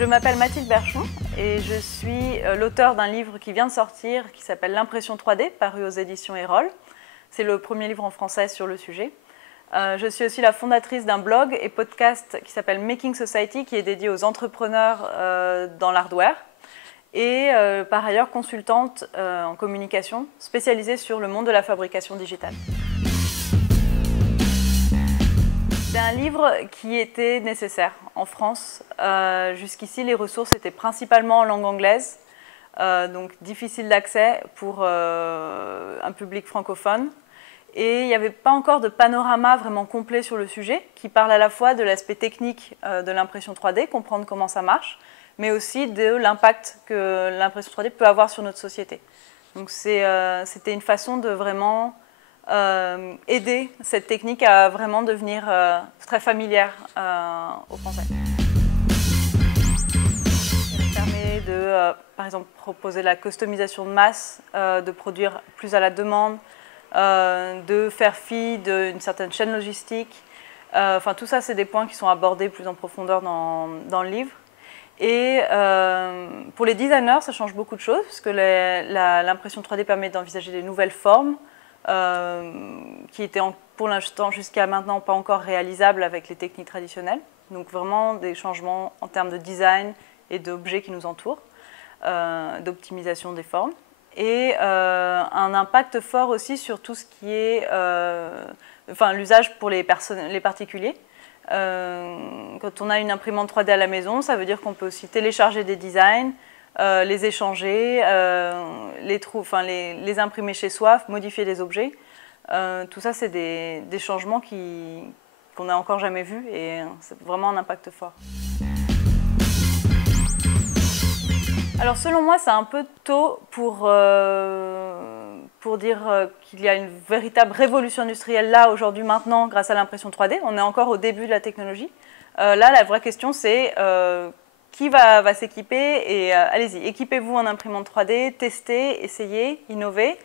Je m'appelle Mathilde Berchon et je suis l'auteur d'un livre qui vient de sortir qui s'appelle L'impression 3D, paru aux éditions Erol. C'est le premier livre en français sur le sujet. Je suis aussi la fondatrice d'un blog et podcast qui s'appelle Making Society, qui est dédié aux entrepreneurs dans l'hardware. Et par ailleurs consultante en communication spécialisée sur le monde de la fabrication digitale. C'est un livre qui était nécessaire en France. Jusqu'ici, les ressources étaient principalement en langue anglaise, donc difficile d'accès pour un public francophone. Et il n'y avait pas encore de panorama vraiment complet sur le sujet, qui parle à la fois de l'aspect technique de l'impression 3D, comprendre comment ça marche, mais aussi de l'impact que l'impression 3D peut avoir sur notre société. Donc c'était une façon de vraiment aider cette technique à vraiment devenir très familière aux Français. Ça permet de, par exemple, proposer la customisation de masse, de produire plus à la demande, de faire fi d'une certaine chaîne logistique. Enfin, tout ça, c'est des points qui sont abordés plus en profondeur dans le livre. Et pour les designers, ça change beaucoup de choses, parce que l'impression 3D permet d'envisager des nouvelles formes qui étaient pour l'instant, jusqu'à maintenant, pas encore réalisables avec les techniques traditionnelles. Donc vraiment des changements en termes de design et d'objets qui nous entourent, d'optimisation des formes. Et un impact fort aussi sur tout ce qui est l'usage pour les particuliers. Quand on a une imprimante 3D à la maison, ça veut dire qu'on peut aussi télécharger des designs, les échanger, les imprimer chez soi, modifier les objets. Tout ça, c'est des changements qu'on n'a encore jamais vus et c'est vraiment un impact fort. Alors selon moi, c'est un peu tôt pour dire qu'il y a une véritable révolution industrielle là, aujourd'hui, maintenant, grâce à l'impression 3D. On est encore au début de la technologie. Là, la vraie question, c'est qui va s'équiper et allez-y, équipez-vous en imprimante 3D, testez, essayez, innovez.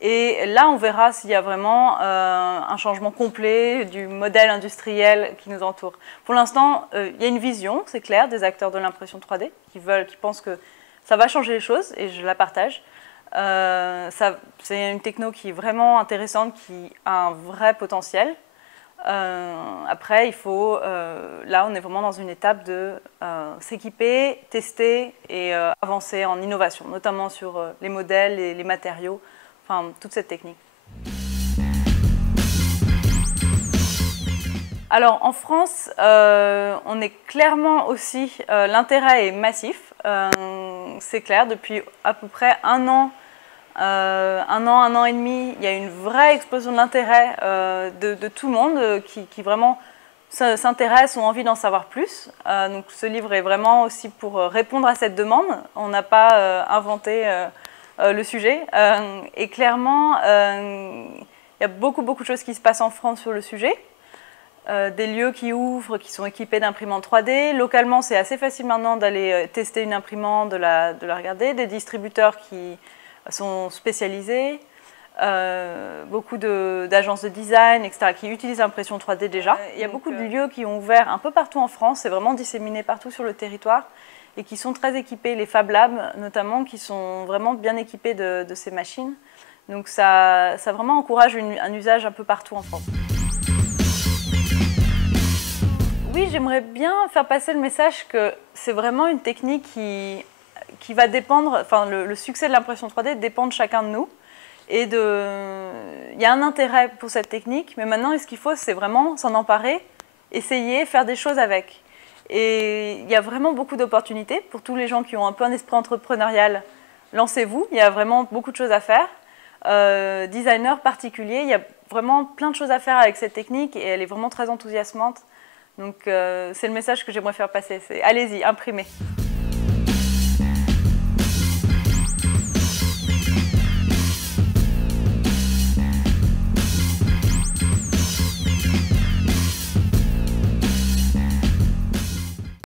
Et là, on verra s'il y a vraiment un changement complet du modèle industriel qui nous entoure. Pour l'instant, il y a une vision, c'est clair, des acteurs de l'impression 3D qui pensent que ça va changer les choses et je la partage. C'est une techno qui est vraiment intéressante, qui a un vrai potentiel. Après, il faut, là, on est vraiment dans une étape de s'équiper, tester et avancer en innovation, notamment sur les modèles, les matériaux, enfin, toute cette technique. Alors, en France, on est clairement aussi, l'intérêt est massif. C'est clair, depuis à peu près un an et demi, il y a une vraie explosion de l'intérêt de tout le monde qui vraiment s'intéresse, ont envie d'en savoir plus. Donc ce livre est vraiment aussi pour répondre à cette demande. On n'a pas inventé le sujet. Et clairement, il y a beaucoup de choses qui se passent en France sur le sujet. Des lieux qui ouvrent, qui sont équipés d'imprimantes 3D. Localement, c'est assez facile maintenant d'aller tester une imprimante, de la regarder. Des distributeurs qui sont spécialisés, beaucoup d'agences de design, etc., qui utilisent l'impression 3D déjà. Il y a beaucoup de lieux qui ont ouvert un peu partout en France, c'est vraiment disséminé partout sur le territoire, et qui sont très équipés, les Fab Labs notamment, qui sont vraiment bien équipés de ces machines. Donc ça vraiment encourage un usage un peu partout en France. Oui, j'aimerais bien faire passer le message que c'est vraiment une technique qui va dépendre, enfin le succès de l'impression 3D dépend de chacun de nous. Et il y a un intérêt pour cette technique, mais maintenant ce qu'il faut, c'est vraiment s'en emparer, essayer, faire des choses avec. Et il y a vraiment beaucoup d'opportunités pour tous les gens qui ont un peu un esprit entrepreneurial. Lancez-vous, il y a vraiment beaucoup de choses à faire. Designers particuliers, il y a vraiment plein de choses à faire avec cette technique et elle est vraiment très enthousiasmante. Donc c'est le message que j'aimerais faire passer, c'est allez-y, imprimez.